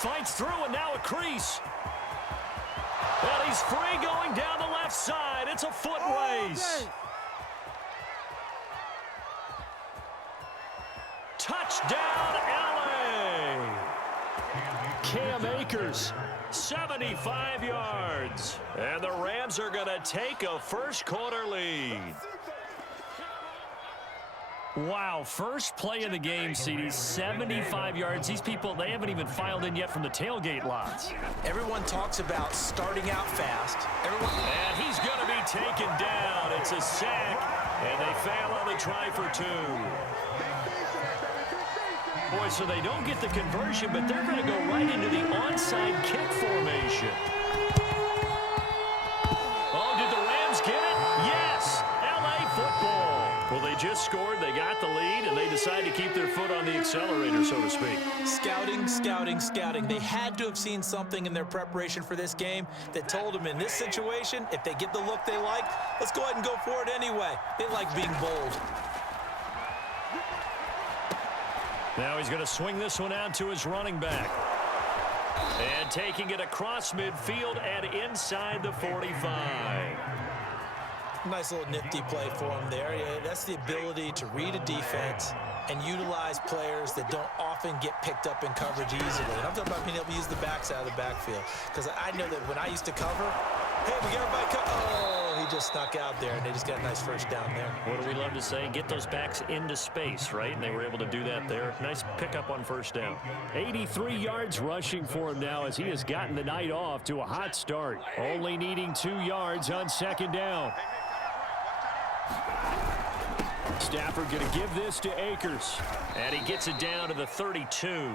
Fights through and now a crease. And he's free going down the left side. It's a foot race. Touchdown, LA. Cam Akers, 75 yards. And the Rams are going to take a first-quarter lead. Wow, first play of the game, CD, 75 yards. These people, they haven't even filed in yet from the tailgate lots. Everyone talks about starting out fast. And he's going to be taken down. It's a sack, and they fail on the try for 2. Boy, so they don't get the conversion, but they're going to go right into the onside kick formation. Oh, did the Rams get it? Yes, LA football. Well, they just scored, they got the lead, and they decide to keep their foot on the accelerator, so to speak. Scouting, scouting, scouting. They had to have seen something in their preparation for this game that told them in this situation, if they get the look they like, let's go ahead and go for it anyway. They like being bold. Now he's going to swing this one out to his running back. And taking it across midfield and inside the 45. Nice little nifty play for him there. Yeah, that's the ability to read a defense and utilize players that don't often get picked up in coverage easily. And I'm talking about being able to use the backs out of the backfield. Because I know that when I used to cover, hey, we got everybody cover. Oh, he just snuck out there, and they just got a nice first down there. What do we love to say? Get those backs into space, right? And they were able to do that there. Nice pickup on first down. 83 yards rushing for him now as he has gotten the night off to a hot start. Only needing 2 yards on second down. Stafford going to give this to Akers. And he gets it down to the 32.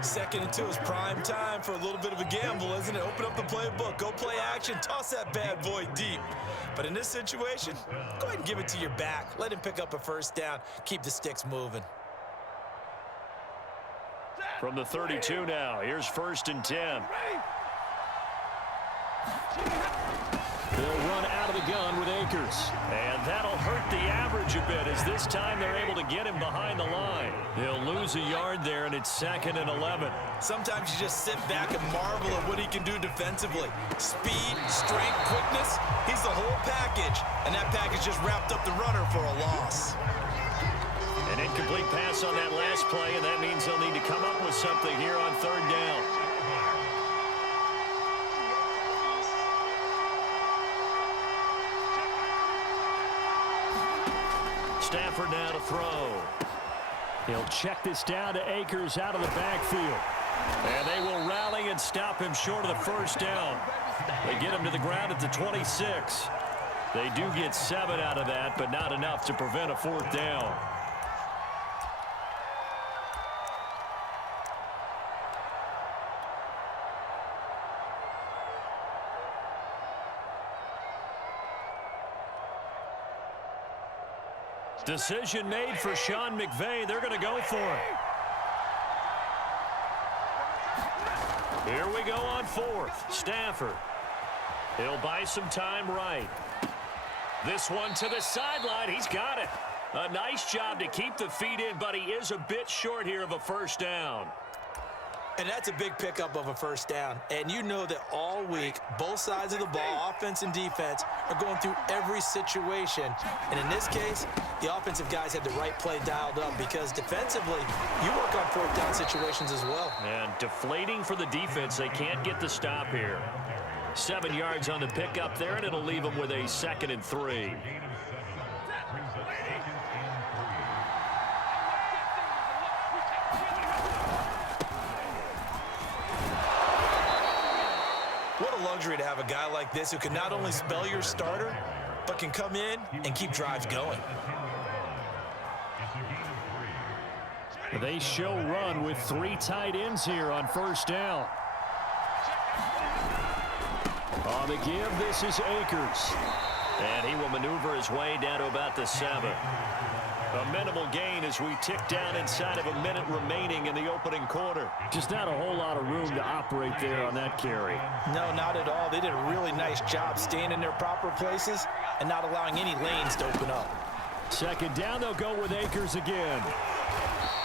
2nd and 2 is prime time for a little bit of a gamble, isn't it? Open up the playbook, go play action, toss that bad boy deep. But in this situation, go ahead and give it to your back. Let him pick up a first down. Keep the sticks moving. From the 32 now, here's 1st and 10. They'll run out of the gun with Akers. And that'll hurt the average a bit as this time they're able to get him behind the line. They'll lose a yard there, and it's 2nd and 11. Sometimes you just sit back and marvel at what he can do defensively. Speed, strength, quickness, he's the whole package. And that package just wrapped up the runner for a loss. An incomplete pass on that last play, and that means they'll need to come up with something here on 3rd down. Stafford now to throw. He'll check this down to Akers out of the backfield. And they will rally and stop him short of the first down. They get him to the ground at the 26. They do get 7 out of that, but not enough to prevent a 4th down. Decision made for Sean McVay. They're going to go for it. Here we go on 4th. Stafford. He'll buy some time right. This one to the sideline. He's got it. A nice job to keep the feet in, but he is a bit short here of a first down. And that's a big pickup of a first down. And you know that all week, both sides of the ball, offense and defense, are going through every situation. And in this case, the offensive guys had the right play dialed up because defensively, you work on 4th down situations as well. And deflating for the defense. They can't get the stop here. 7 yards on the pickup there, and it'll leave them with a 2nd and 3. What a luxury to have a guy like this who can not only spell your starter, but can come in and keep drives going. They show run with 3 tight ends here on first down. On the give, this is Akers. And he will maneuver his way down to about the 7. A minimal gain as we tick down inside of a minute remaining in the opening quarter. Just not a whole lot of room to operate there on that carry. No, not at all. They did a really nice job staying in their proper places and not allowing any lanes to open up. 2nd down, they'll go with Akers again.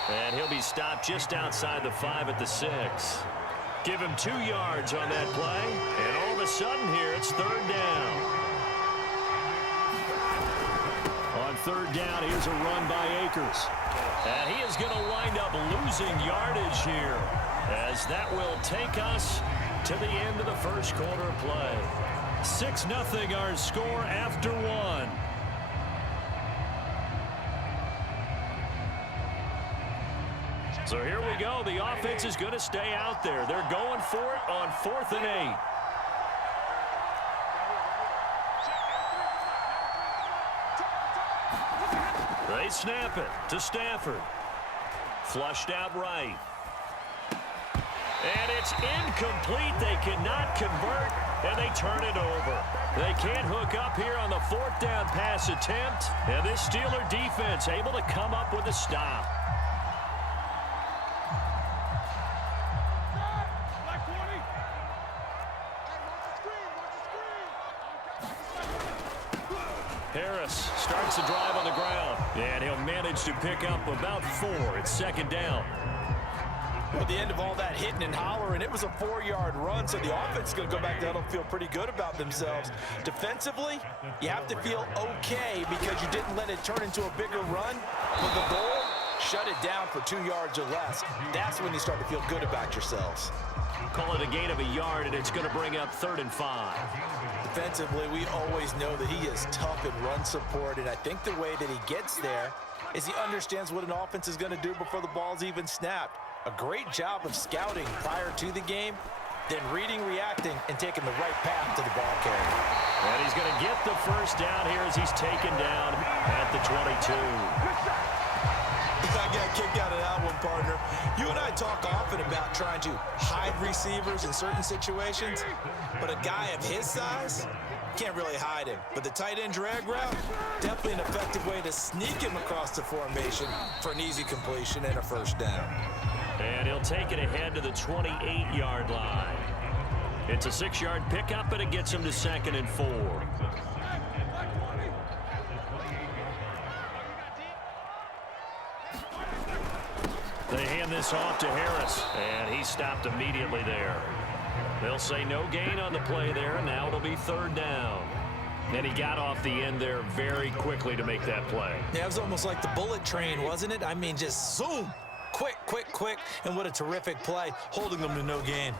And he'll be stopped just outside the 5 at the 6. Give him 2 yards on that play. And all of a sudden here, it's 3rd down. On 3rd down, here's a run by Akers. And he is going to wind up losing yardage here, as that will take us to the end of the first quarter of play. 6-0 our score after 1. So here we go. The offense is going to stay out there. They're going for it on 4th and 8. They snap it to Stafford. Flushed out right. And it's incomplete. They cannot convert, and they turn it over. They can't hook up here on the 4th down pass attempt. And this Steeler defense able to come up with a stop. Harris starts the drive on the ground, and he'll manage to pick up about 4. It's 2nd down. At the end of all that hitting and hollering, it was a 4-yard run, so the offense is going to go back there and feel pretty good about themselves. Defensively, you have to feel okay because you didn't let it turn into a bigger run. But the goal, shut it down for 2 yards or less. That's when you start to feel good about yourselves. Call it a gain of a yard, and it's going to bring up 3rd and 5. Defensively, we always know that he is tough in run support, and I think the way that he gets there is he understands what an offense is going to do before the ball's even snapped. A great job of scouting prior to the game, then reading, reacting, and taking the right path to the ball carrier. And he's going to get the 1st down here as he's taken down at the 22. I got kicked out of that one, partner. You and I talk often about trying to hide receivers in certain situations, but a guy of his size can't really hide him. But the tight end drag route, definitely an effective way to sneak him across the formation for an easy completion and a 1st down. And he'll take it ahead to the 28-yard line. It's a 6-yard pickup, and it gets him to 2nd and 4. They hand this off to Harris, and he stopped immediately there. They'll say no gain on the play there, and now it'll be 3rd down. And he got off the end there very quickly to make that play. Yeah, it was almost like the bullet train, wasn't it? I mean, just zoom. Quick, quick, quick. And what a terrific play, holding them to no gain.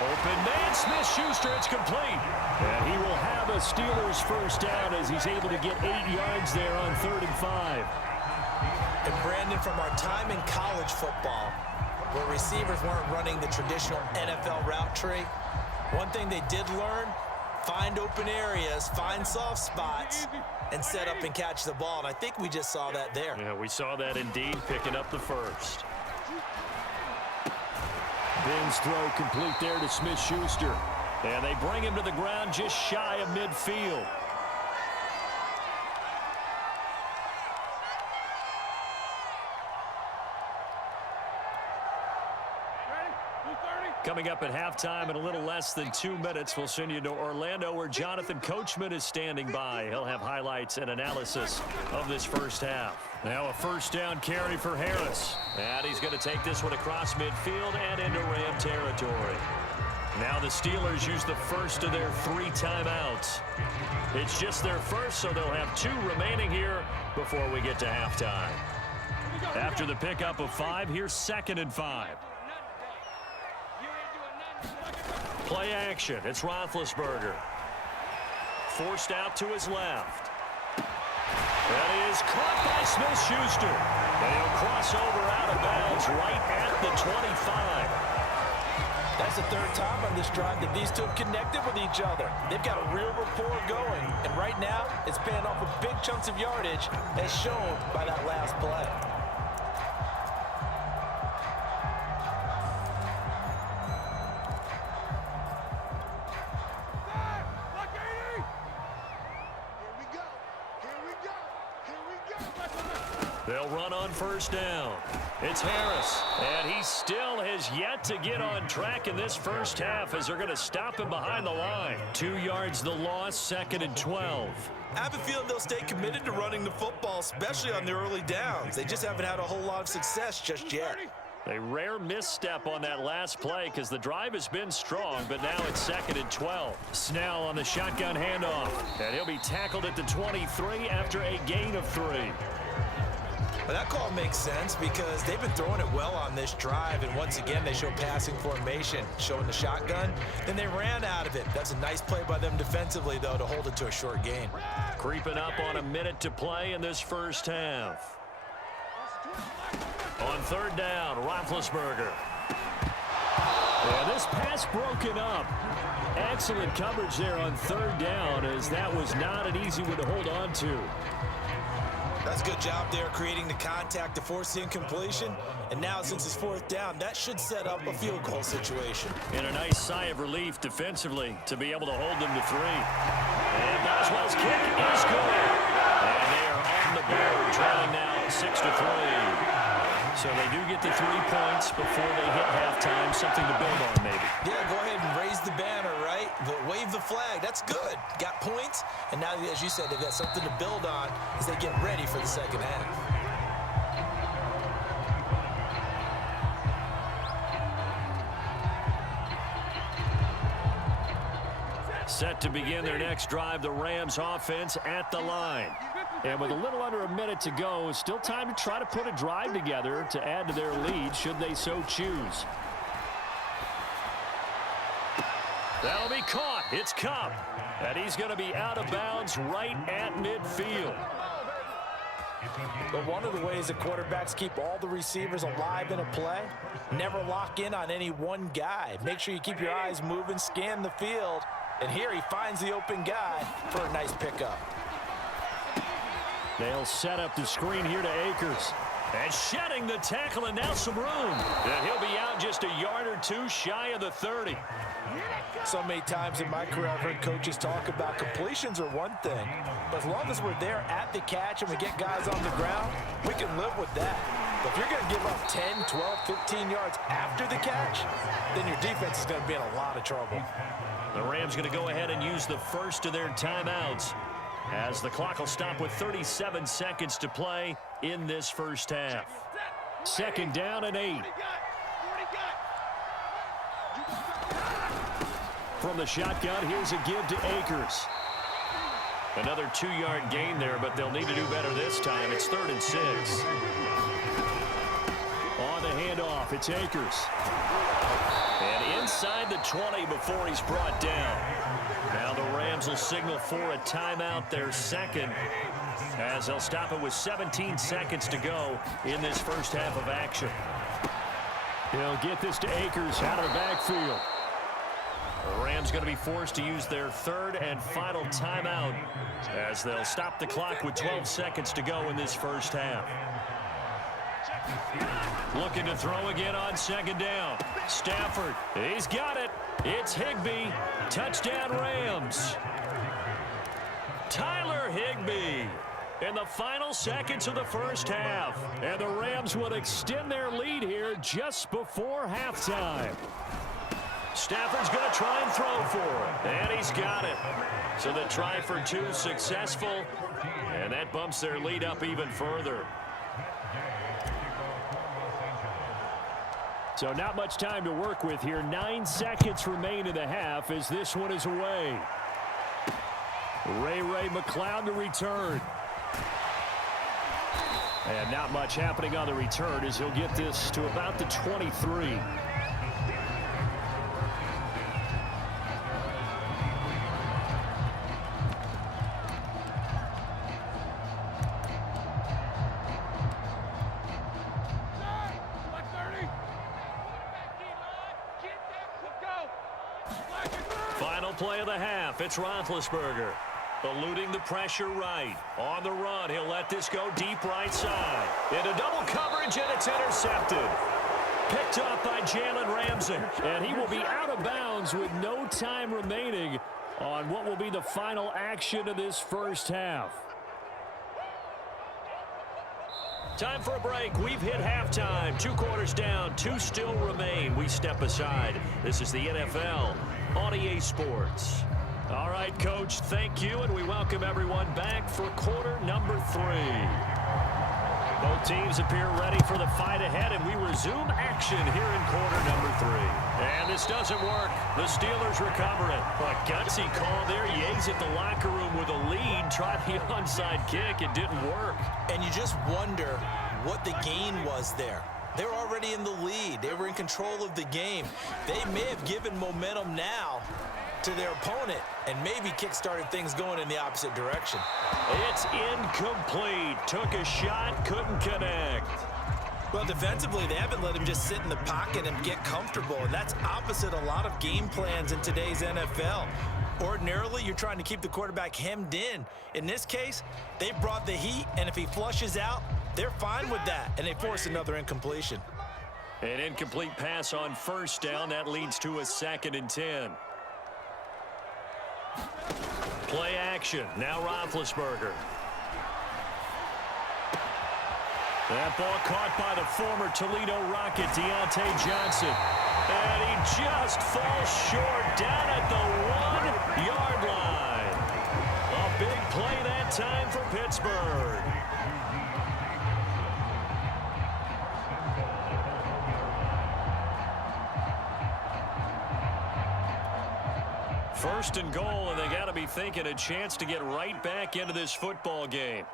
Open man, Smith-Schuster, it's complete. And he will have a Steelers 1st down as he's able to get 8 yards there on 3rd and 5. And Brandon, from our time in college football, where receivers weren't running the traditional NFL route tree, one thing they did learn, find open areas, find soft spots, and set up and catch the ball. And I think we just saw that there. Yeah, we saw that indeed, picking up the 1st. Ben's throw complete there to Smith-Schuster. And they bring him to the ground just shy of midfield. Coming up at halftime in a little less than 2 minutes, we'll send you to Orlando where Jonathan Coachman is standing by. He'll have highlights and analysis of this 1st half. Now a 1st down carry for Harris. And he's going to take this one across midfield and into Ram territory. Now the Steelers use the 1st of their 3 timeouts. It's just their 1st, so they'll have 2 remaining here before we get to halftime. After the pickup of 5, here's 2nd and 5. Play action. It's Roethlisberger. Forced out to his left. That is caught by Smith-Schuster. And he'll cross over out of bounds right at the 25. That's the 3rd time on this drive that these two have connected with each other. They've got a real rapport going. And right now, it's paying off with big chunks of yardage, as shown by that last play. They'll run on first down. It's Harris, and he still has yet to get on track in this first half as they're going to stop him behind the line. 2 yards the loss, 2nd and 12. I have a feeling they'll stay committed to running the football, especially on the early downs. They just haven't had a whole lot of success just yet. A rare misstep on that last play because the drive has been strong, but now it's 2nd and 12. Snell on the shotgun handoff, and he'll be tackled at the 23 after a gain of 3. Well, that call makes sense because they've been throwing it well on this drive, and once again they show passing formation, showing the shotgun. Then they ran out of it. That's a nice play by them defensively, though, to hold it to a short gain. Creeping up on a minute to play in this first half. On 3rd down, Roethlisberger. And this pass broken up. Excellent coverage there on 3rd down, as that was not an easy one to hold on to. That's a good job there creating the contact to force the incompletion. And now since it's 4th down, that should set up a field goal situation. And a nice sigh of relief defensively to be able to hold them to 3. And Boswell's kick is good. And they are on the board, trailing now 6-3. So they do get the 3 points before they hit halftime, something to build on maybe. Yeah, go ahead and raise the banner, right? But wave the flag. That's good. Got points, and now, as you said, they've got something to build on as they get ready for the second half. Set to begin their next drive, the Rams offense at the line. And with a little under a minute to go, still time to try to put a drive together to add to their lead should they so choose. That'll be caught. It's Kupp. And he's going to be out of bounds right at midfield. But one of the ways that quarterbacks keep all the receivers alive in a play, never lock in on any one guy. Make sure you keep your eyes moving, scan the field. And here he finds the open guy for a nice pickup. They'll set up the screen here to Akers. And shedding the tackle, and now some room. And he'll be out just a yard or 2 shy of the 30. So many times in my career, I've heard coaches talk about completions are one thing, but as long as we're there at the catch and we get guys on the ground, we can live with that. But if you're going to give up 10, 12, 15 yards after the catch, then your defense is going to be in a lot of trouble. The Rams going to go ahead and use the first of their timeouts as the clock will stop with 37 seconds to play in this first half. 2nd down and 8. From the shotgun, here's a give to Akers. Another 2-yard gain there, but they'll need to do better this time. It's 3rd and 6. On the handoff, it's Akers. And inside the 20 before he's brought down. Now the Rams will signal for a timeout, their second, as they'll stop it with 17 seconds to go in this first half of action. He'll get this to Akers out of the backfield. The Rams going to be forced to use their 3rd and final timeout as they'll stop the clock with 12 seconds to go in this first half. Looking to throw again on 2nd down. Stafford, he's got it. It's Higbee. Touchdown Rams. Tyler Higbee in the final seconds of the first half. And the Rams would extend their lead here just before halftime. Stafford's going to try and throw for it. And he's got it. So the try for 2 successful. And that bumps their lead up even further. So not much time to work with here. 9 seconds remain in the half as this one is away. Ray McCloud to return. And not much happening on the return as he'll get this to about the 23. Final play of the half. It's Roethlisberger. Eluding the pressure right. On the run, he'll let this go deep right side. Into double coverage, and it's intercepted. Picked up by Jalen Ramsey. And he will be out of bounds with no time remaining on what will be the final action of this first half. Time for a break. We've hit halftime. 2 quarters down. 2 still remain. We step aside. This is the NFL on EA Sports. All right, Coach, thank you, and we welcome everyone back for quarter number 3. Both teams appear ready for the fight ahead, and we resume action here in quarter number 3. And this doesn't work. The Steelers recover it. A gutsy call there. Yates at the locker room with a lead. Tried the onside kick. It didn't work. And you just wonder what the gain was there. They were already in the lead. They were in control of the game. They may have given momentum now to their opponent and maybe kick-started things going in the opposite direction. It's incomplete. Took a shot, couldn't connect. Well, defensively, they haven't let him just sit in the pocket and get comfortable, and that's opposite a lot of game plans in today's NFL. Ordinarily, you're trying to keep the quarterback hemmed in. In this case, they brought the heat, and if he flushes out, they're fine with that, and they force another incompletion. An incomplete pass on first down. That leads to a 2nd and 10. Play action. Now Roethlisberger. That ball caught by the former Toledo Rocket, Deontay Johnson. And he just falls short down at the 1-yard line. A big play that time for Pittsburgh. First and goal, and they got to be thinking a chance to get right back into this football game.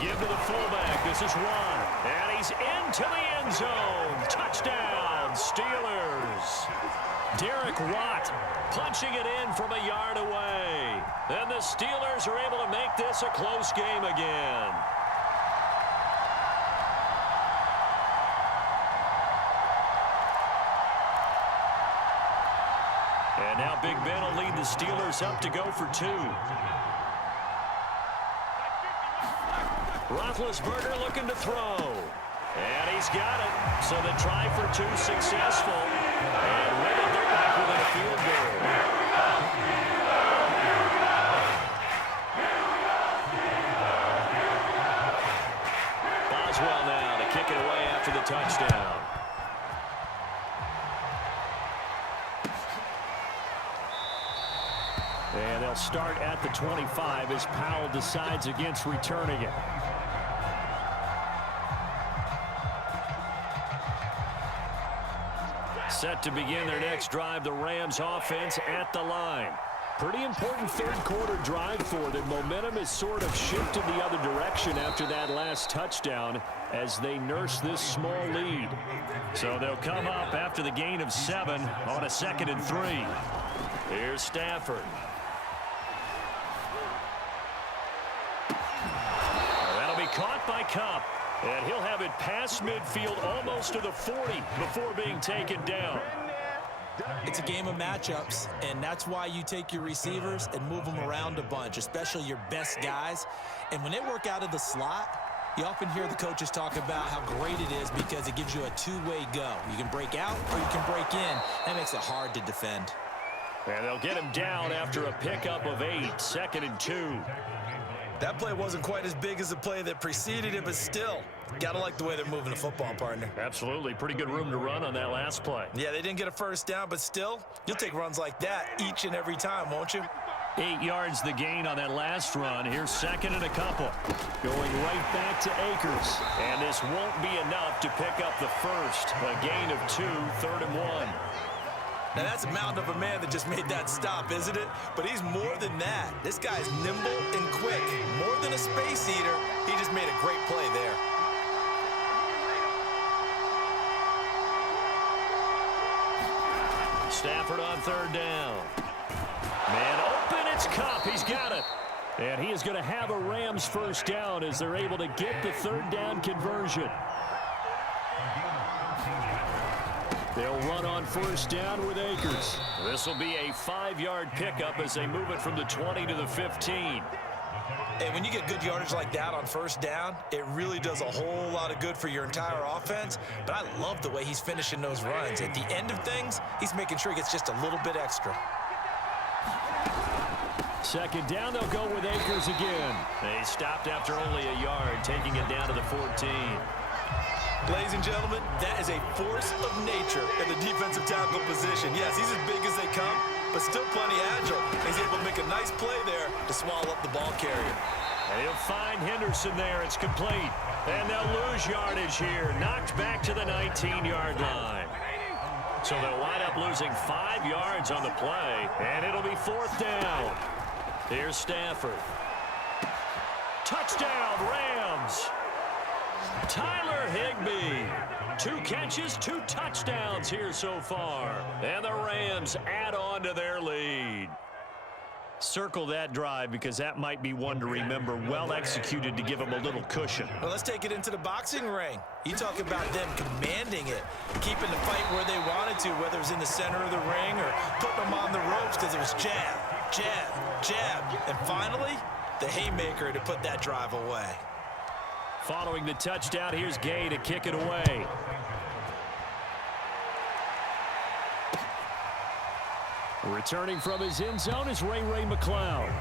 Give to the fullback. This is Ron. And he's into the end zone. Touchdown, Steelers. Derek Watt punching it in from a yard away. And the Steelers are able to make this a close game again. And now Big Ben will lead the Steelers up to go for 2. Roethlisberger looking to throw. And he's got it. So the try for 2 successful. And with it, they're back within a field goal. Boswell now to kick it away after the touchdown. And they'll start at the 25 as Powell decides against returning it. Set to begin their next drive, the Rams offense at the line. Pretty important third quarter drive for them. Momentum has sort of shifted the other direction after that last touchdown as they nurse this small lead. So they'll come up after the gain of 7 on a 2nd and 3. Here's Stafford. That'll be caught by Kupp. And he'll have it past midfield almost to the 40 before being taken down. It's a game of matchups, and that's why you take your receivers and move them around a bunch, especially your best guys. And when they work out of the slot, you often hear the coaches talk about how great it is because it gives you a two-way go. You can break out or you can break in. That makes it hard to defend. And they'll get him down after a pickup of 8, 2nd and 2. That play wasn't quite as big as the play that preceded it, but still, gotta like the way they're moving the football, partner. Absolutely. Pretty good room to run on that last play. Yeah, they didn't get a first down, but still, you'll take runs like that each and every time, won't you? 8 yards the gain on that last run. Here's 2nd and a couple. Going right back to Akers. And this won't be enough to pick up the first. A gain of 2, 3rd and 1. Now, that's a mountain of a man that just made that stop, isn't it? But he's more than that. This guy's nimble and quick. More than a space eater, he just made a great play there. Stafford on 3rd down. Man open, it's Kupp. He's got it. And he is going to have a Rams first down as they're able to get the 3rd down conversion. They'll run on first down with Akers. This will be a 5-yard pickup as they move it from the 20 to the 15. And when you get good yardage like that on first down, it really does a whole lot of good for your entire offense. But I love the way he's finishing those runs. At the end of things, he's making sure he gets just a little bit extra. Second down, they'll go with Akers again. They stopped after only a yard, taking it down to the 14. Ladies and gentlemen, that is a force of nature in the defensive tackle position. Yes, he's as big as they come, but still plenty agile. He's able to make a nice play there to swallow up the ball carrier. And he'll find Henderson there. It's complete. And they'll lose yardage here. Knocked back to the 19-yard line. So they'll wind up losing 5 yards on the play, and it'll be 4th down. Here's Stafford. Touchdown, Rams. Tyler Higbee. 2 catches, 2 touchdowns here so far. And the Rams add on to their lead. Circle that drive because that might be one to remember. Well executed to give them a little cushion. Well, let's take it into the boxing ring. You talk about them commanding it, keeping the fight where they wanted to, whether it was in the center of the ring or putting them on the ropes because it was jab, jab, jab. And finally, the haymaker to put that drive away. Following the touchdown, here's Gay to kick it away. Returning from his end zone is Ray McCloud.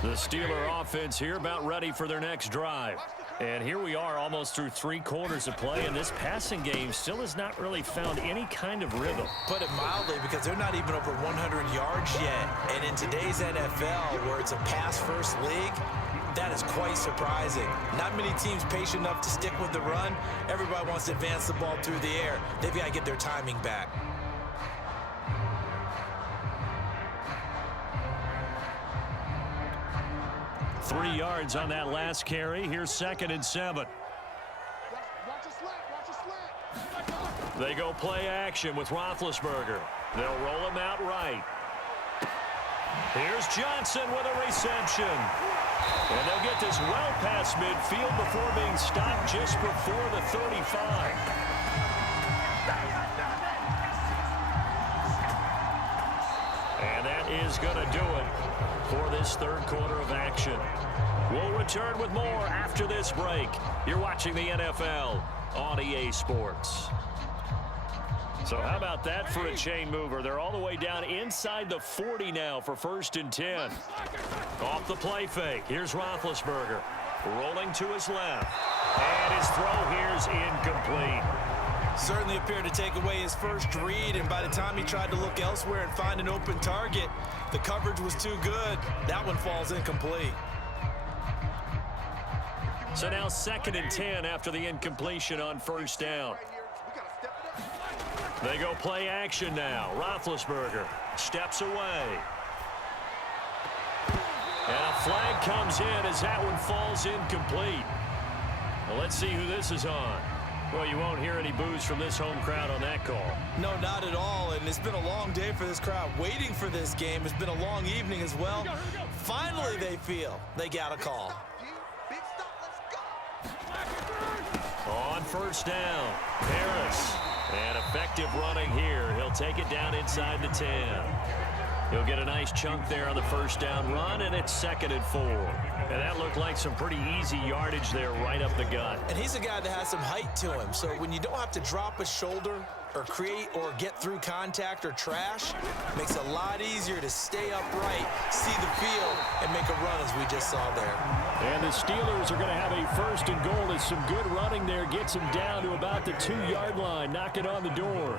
The Steeler offense here about ready for their next drive. And here we are almost through 3 quarters of play, and this passing game still has not really found any kind of rhythm. Put it mildly, because they're not even over 100 yards yet. And in today's NFL, where it's a pass-first league, that is quite surprising. Not many teams patient enough to stick with the run. Everybody wants to advance the ball through the air. They've got to get their timing back. Three yards on that last carry. Here's 2nd and 7. They go play action with Roethlisberger. They'll roll him out right. Here's Johnson with a reception. And they'll get this well past midfield before being stopped just before the 35. And that is going to do it for this 3rd quarter of action. We'll return with more after this break. You're watching the NFL on EA Sports. So how about that for a chain mover? They're all the way down inside the 40 now for 1st and 10. Off the play fake. Here's Roethlisberger. Rolling to his left. And his throw here's incomplete. Certainly appeared to take away his first read, and by the time he tried to look elsewhere and find an open target, the coverage was too good. That one falls incomplete. So now 2nd and 10 after the incompletion on 1st down. They go play action now. Roethlisberger steps away. And a flag comes in as that one falls incomplete. Well, let's see who this is on. Well, you won't hear any boos from this home crowd on that call. No, not at all, and it's been a long day for this crowd. Waiting for this game. It's been a long evening as well. Finally, they feel they got a call. On 1st down, Harris. And effective running here. He'll take it down inside the 10. He'll get a nice chunk there on the 1st down run, and it's 2nd and 4. And that looked like some pretty easy yardage there right up the gut. And he's a guy that has some height to him, so when you don't have to drop a shoulder or create or get through contact or trash, it makes it a lot easier to stay upright, see the field, and make a run as we just saw there. And the Steelers are going to have a 1st and goal as some good running there gets him down to about the 2-yard line, knocking on the door.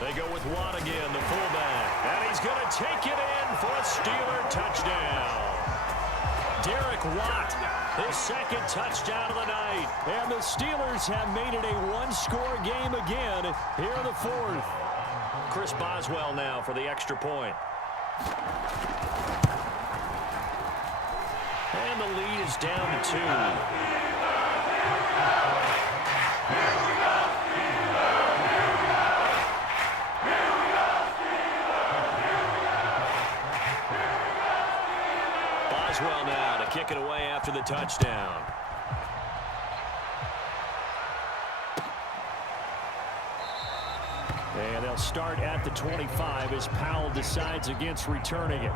They go with Watt again, the fullback. And he's going to take it in for a Steeler touchdown. Derek Watt, his 2nd touchdown of the night. And the Steelers have made it a 1-score game again here in the 4th. Chris Boswell now for the extra point. And the lead is down to 2. Boswell now to kick it away after the touchdown. And they'll start at the 25 as Powell decides against returning it.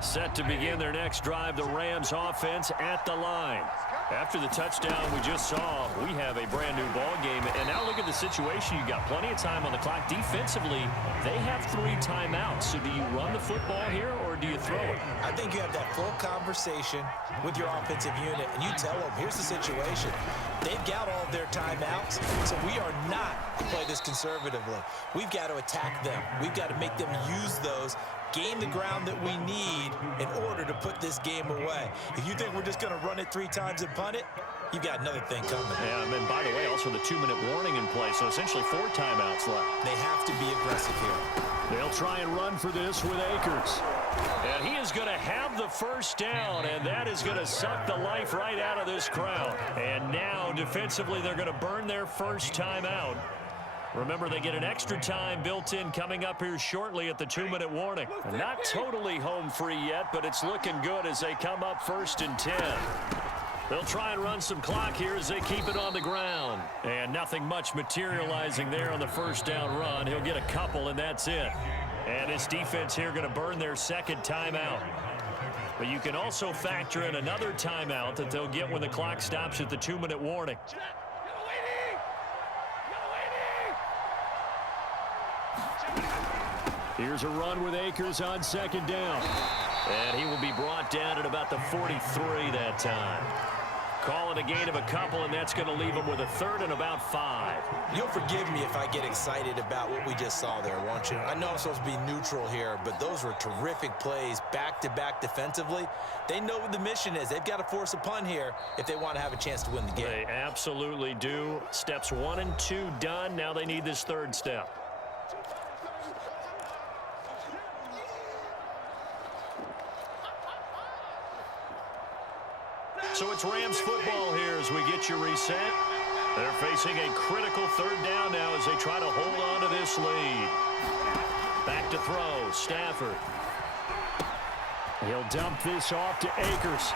Set to begin their next drive, the Rams offense at the line. After the touchdown we just saw, we have a brand new ball game. And now look at the situation. You've got plenty of time on the clock. Defensively, they have 3 timeouts. So do you run the football here or do you throw it? I think you have that full conversation with your offensive unit, and you tell them, here's the situation. They've got all of their timeouts, so we are not to play this conservatively. We've got to attack them. We've got to make them use those, gain the ground that we need in order to put this game away. If you think we're just going to run it 3 times and punt it, you've got another thing coming. Yeah, and then, by the way, also the 2-minute warning in play, so essentially 4 timeouts left. They have to be aggressive here. They'll try and run for this with Akers. And he is going to have the first down, and that is going to suck the life right out of this crowd. And now, defensively, they're going to burn their first timeout. Remember, they get an extra time built in coming up here shortly at the 2-minute warning. And not totally home free yet, but it's looking good as they come up 1st and 10. They'll try and run some clock here as they keep it on the ground. And nothing much materializing there on the first down run. He'll get a couple, and that's it. And his defense here going to burn their second timeout. But you can also factor in another timeout that they'll get when the clock stops at the 2-minute warning. Here's a run with Akers on 2nd down. And he will be brought down at about the 43 that time. Calling a gain of a couple, and that's going to leave him with a 3rd and about 5. You'll forgive me if I get excited about what we just saw there, won't you? I know I'm supposed to be neutral here, but those were terrific plays back-to-back defensively. They know what the mission is. They've got to force a punt here if they want to have a chance to win the game. They absolutely do. Steps 1 and 2 done. Now they need this 3rd step. So it's Rams football here as we get you reset. They're facing a critical 3rd down now as they try to hold on to this lead. Back to throw, Stafford. He'll dump this off to Akers.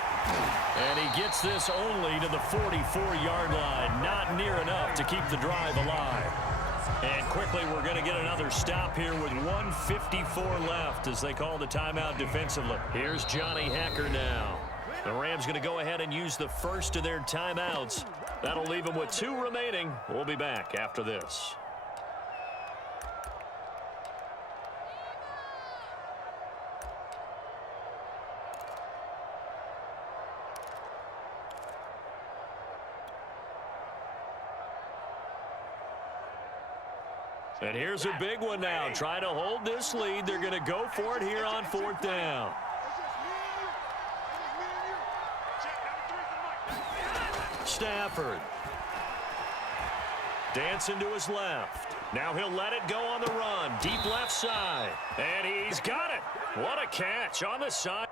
And he gets this only to the 44-yard line. Not near enough to keep the drive alive. And quickly we're going to get another stop here with 1:54 left as they call the timeout defensively. Here's Johnny Hecker now. The Rams going to go ahead and use the first of their timeouts. That'll leave them with 2 remaining. We'll be back after this. And here's a big one now. Trying to hold this lead. They're going to go for it here on 4th down. Stafford. Dancing to his left. Now he'll let it go on the run. Deep left side. And he's got it. What a catch on the side.